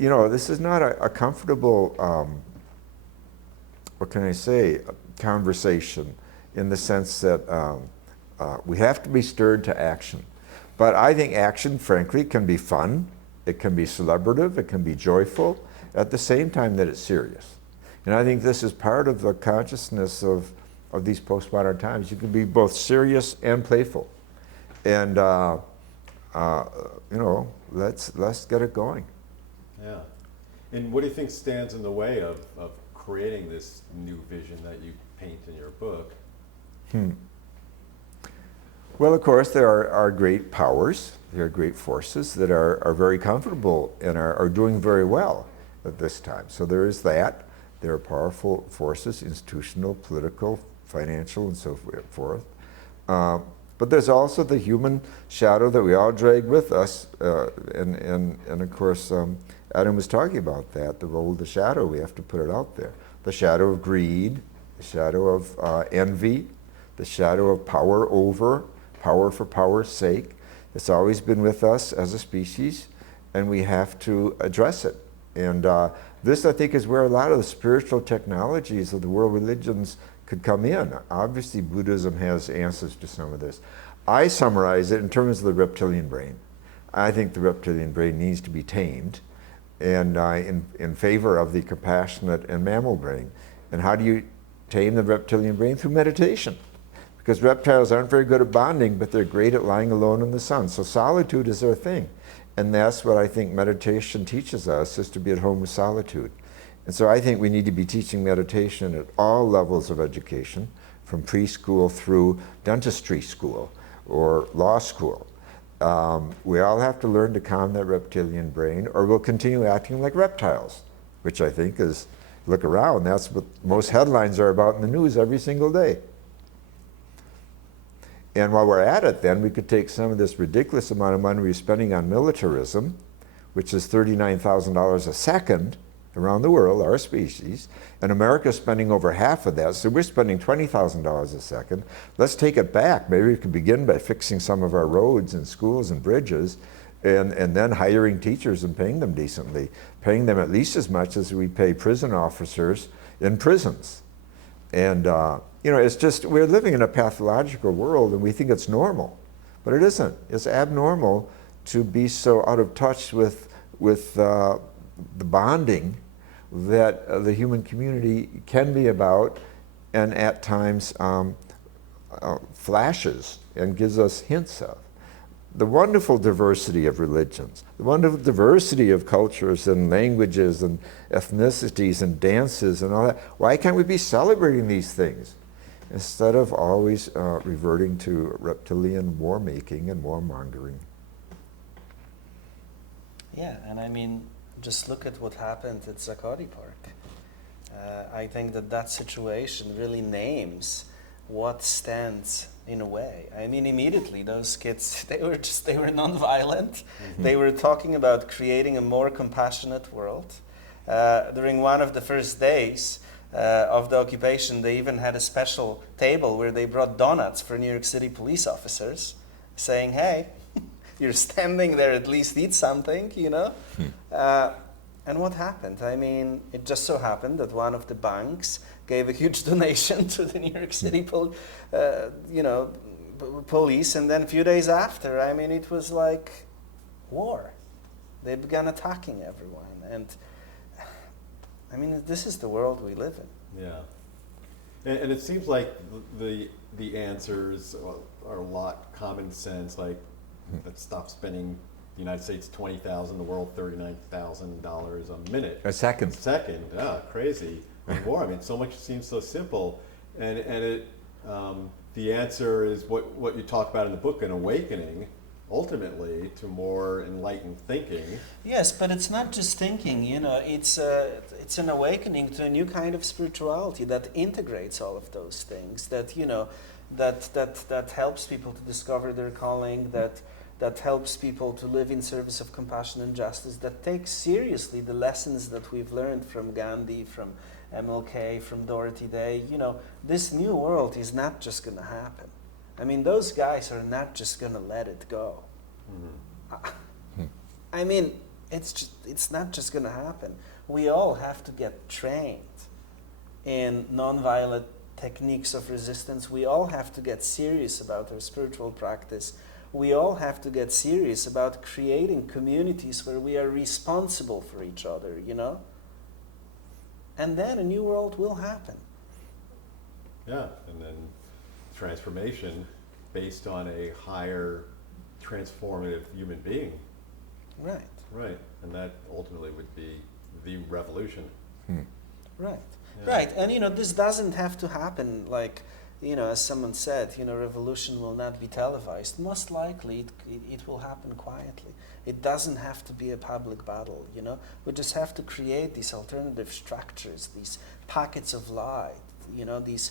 You know, this is not a comfortable, what can I say, conversation, in the sense that we have to be stirred to action. But I think action, frankly, can be fun, it can be celebrative, it can be joyful, at the same time that it's serious. And I think this is part of the consciousness of these postmodern times. You can be both serious and playful. And, you know, let's get it going. Yeah. And what do you think stands in the way of creating this new vision that you paint in your book? Well, of course, there are great powers, there are great forces that are very comfortable and are doing very well at this time. So there is that. There are powerful forces, institutional, political, financial, and so forth. But there's also the human shadow that we all drag with us, and of course, Adam was talking about that, the role of the shadow. We have to put it out there. The shadow of greed, the shadow of envy, the shadow of power for power's sake. It's always been with us as a species, and we have to address it. And this, I think, is where a lot of the spiritual technologies of the world religions could come in. Obviously, Buddhism has answers to some of this. I summarize it in terms of the reptilian brain. I think the reptilian brain needs to be tamed, and in favor of the compassionate and mammal brain. And how do you tame the reptilian brain? Through meditation. Because reptiles aren't very good at bonding, but they're great at lying alone in the sun. So solitude is their thing. And that's what I think meditation teaches us, is to be at home with solitude. And so I think we need to be teaching meditation at all levels of education, from preschool through dentistry school or law school. We all have to learn to calm that reptilian brain, or we'll continue acting like reptiles, which I think is, look around, that's what most headlines are about in the news every single day. And while we're at it then, we could take some of this ridiculous amount of money we're spending on militarism, which is $39,000 a second around the world, our species, and America's spending over half of that, so we're spending $20,000 a second. Let's take it back. Maybe we could begin by fixing some of our roads and schools and bridges, And then hiring teachers and paying them decently, paying them at least as much as we pay prison officers in prisons. And it's just, we're living in a pathological world and we think it's normal, but it isn't. It's abnormal to be so out of touch with the bonding that the human community can be about, and at times flashes and gives us hints of. The wonderful diversity of religions, the wonderful diversity of cultures and languages and ethnicities and dances and all that. Why can't we be celebrating these things instead of always reverting to reptilian war making and warmongering? Yeah, and I mean, just look at what happened at Zakoti Park. I think that situation really names what stands in a way. I mean, immediately those kids, they were non-violent. Mm-hmm. They were talking about creating a more compassionate world. During one of the first days of the occupation, they even had a special table where they brought donuts for New York City police officers, saying, hey, you're standing there, at least eat something, you know? And what happened? I mean, it just so happened that one of the banks gave a huge donation to the New York City police, and then a few days after, I mean, it was like war. They began attacking everyone, and I mean, this is the world we live in. Yeah, and it seems like the answers are a lot common sense, like let's stop spending the United States $20,000, the world $39,000 a minute. A second. Crazy. War. I mean, so much seems so simple, and it the answer is what you talk about in the book, an awakening, ultimately to more enlightened thinking. Yes, but it's not just thinking. You know, it's an awakening to a new kind of spirituality that integrates all of those things. That that helps people to discover their calling. That helps people to live in service of compassion and justice, that takes seriously the lessons that we've learned from Gandhi, from MLK, from Dorothy Day. You know, this new world is not just going to happen. I mean, those guys are not just going to let it go. Mm-hmm. I mean, it's not just going to happen. We all have to get trained in nonviolent techniques of resistance. We all have to get serious about our spiritual practice. We all have to get serious about creating communities where we are responsible for each other, you know? And then a new world will happen. Yeah, and then transformation based on a higher transformative human being. Right. Right, and that ultimately would be the revolution. Right. Yeah. Right, and you know, this doesn't have to happen like, you know, as someone said, you know, revolution will not be televised. Most likely it will happen quietly. It doesn't have to be a public battle, you know. We just have to create these alternative structures, these pockets of light, you know, these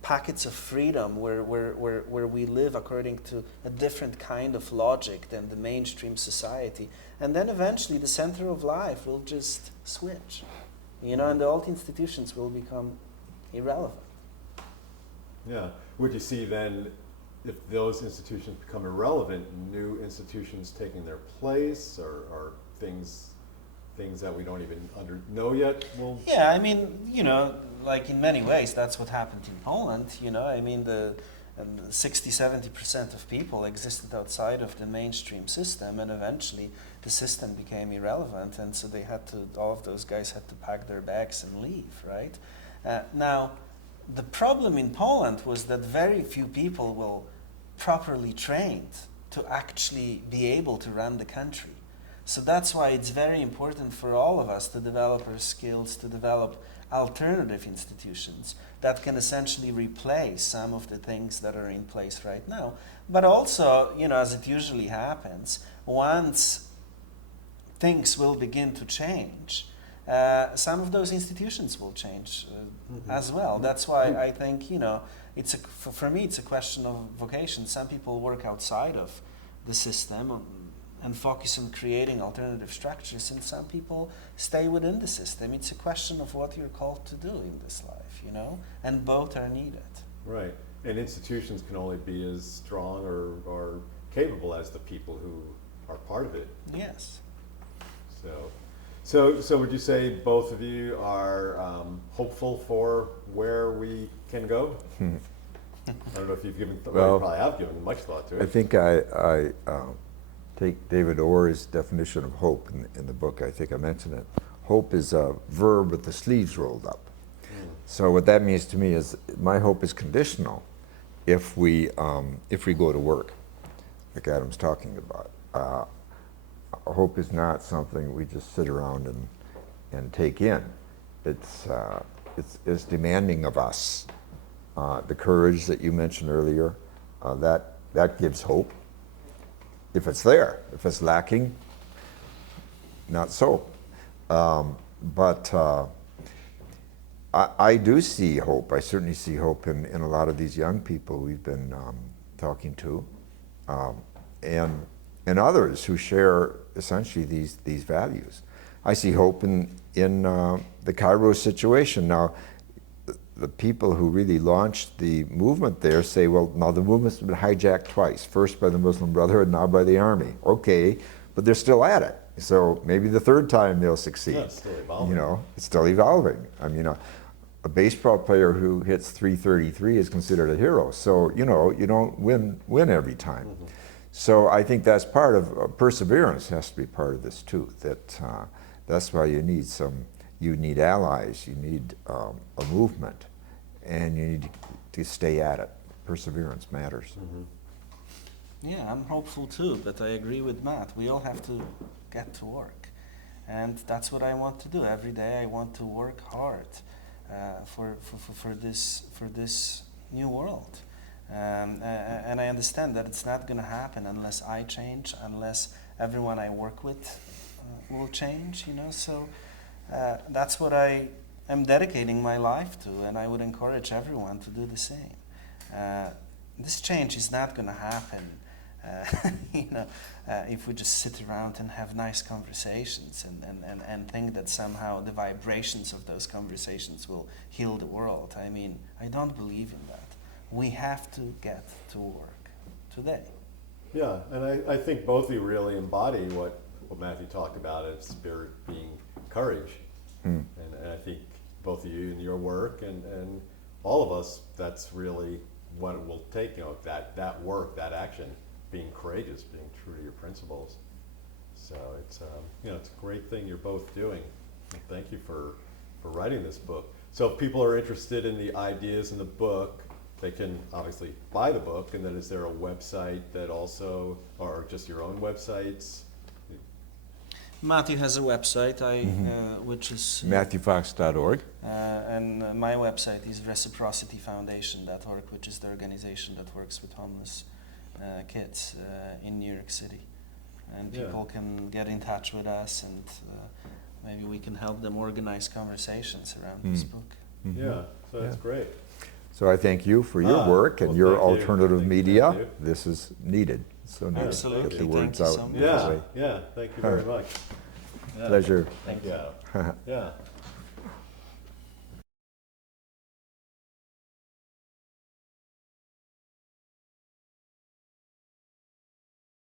pockets of freedom where we live according to a different kind of logic than the mainstream society. And then eventually the center of life will just switch, you know, and the old institutions will become irrelevant. Yeah. Would you see then, if those institutions become irrelevant, new institutions taking their place, or things that we don't even know yet will? Yeah, I mean, you know, like in many ways, that's what happened in Poland. You know, I mean, the 60-70% of people existed outside of the mainstream system, and eventually the system became irrelevant, and so all of those guys had to pack their bags and leave, right? Now, the problem in Poland was that very few people were properly trained to actually be able to run the country. So that's why it's very important for all of us to develop our skills, to develop alternative institutions that can essentially replace some of the things that are in place right now. But also, you know, as it usually happens, once things will begin to change, some of those institutions will change as well. That's why I think, you know, for me it's a question of vocation. Some people work outside of the system and focus on creating alternative structures, and some people stay within the system. It's a question of what you're called to do in this life, you know, and both are needed. Right, and institutions can only be as strong or capable as the people who are part of it. Yes. So would you say both of you are hopeful for where we can go? I don't know if you've given, well, you probably have given much thought to it. I think I take David Orr's definition of hope in the book. I think I mentioned it. Hope is a verb with the sleeves rolled up. So what that means to me is my hope is conditional if we go to work, like Adam's talking about. Hope is not something we just sit around and take in. It's demanding of us. The courage that you mentioned earlier, that gives hope. If it's there, if it's lacking, not so. But I do see hope. I certainly see hope in a lot of these young people we've been talking to, and others who share essentially these values. I see hope in the Cairo situation. Now, the people who really launched the movement there say, well, now the movement's been hijacked twice, first by the Muslim Brotherhood, now by the army. Okay, but they're still at it. So maybe the third time they'll succeed. Yeah, it's still evolving. You know, it's still evolving. I mean, a baseball player who hits .333 is considered a hero. So, you know, you don't win every time. Mm-hmm. So I think that's part of perseverance has to be part of this too. That's why you need allies, you need a movement, and you need to stay at it. Perseverance matters. Mm-hmm. Yeah, I'm hopeful too, but I agree with Matt. We all have to get to work, and that's what I want to do. Every day I want to work hard for this new world. And I understand that it's not going to happen unless I change, unless everyone I work with will change, you know. So that's what I am dedicating my life to, and I would encourage everyone to do the same. This change is not going to happen, you know, if we just sit around and have nice conversations and think that somehow the vibrations of those conversations will heal the world. I mean, I don't believe in that. We have to get to work today. Yeah, and I think both of you really embody what Matthew talked about as spirit being courage. And I think both of you in your work and all of us, that's really what it will take, you know, that work, that action, being courageous, being true to your principles. So it's, you know, it's a great thing you're both doing. And thank you for writing this book. So if people are interested in the ideas in the book, they can obviously buy the book, and then is there a website that also, or just your own websites? Matthew has a website, which is MatthewFox.org. and my website is reciprocityfoundation.org, which is the organization that works with homeless kids in New York City. And people can get in touch with us, and maybe we can help them organize conversations around this book. Mm-hmm. Yeah, so that's great. So I thank you for your work and your alternative media. This is needed. So needed. Absolutely. Get the words Thank you out. so much. Yeah, thank you very much. Pleasure. Thank you. Yeah.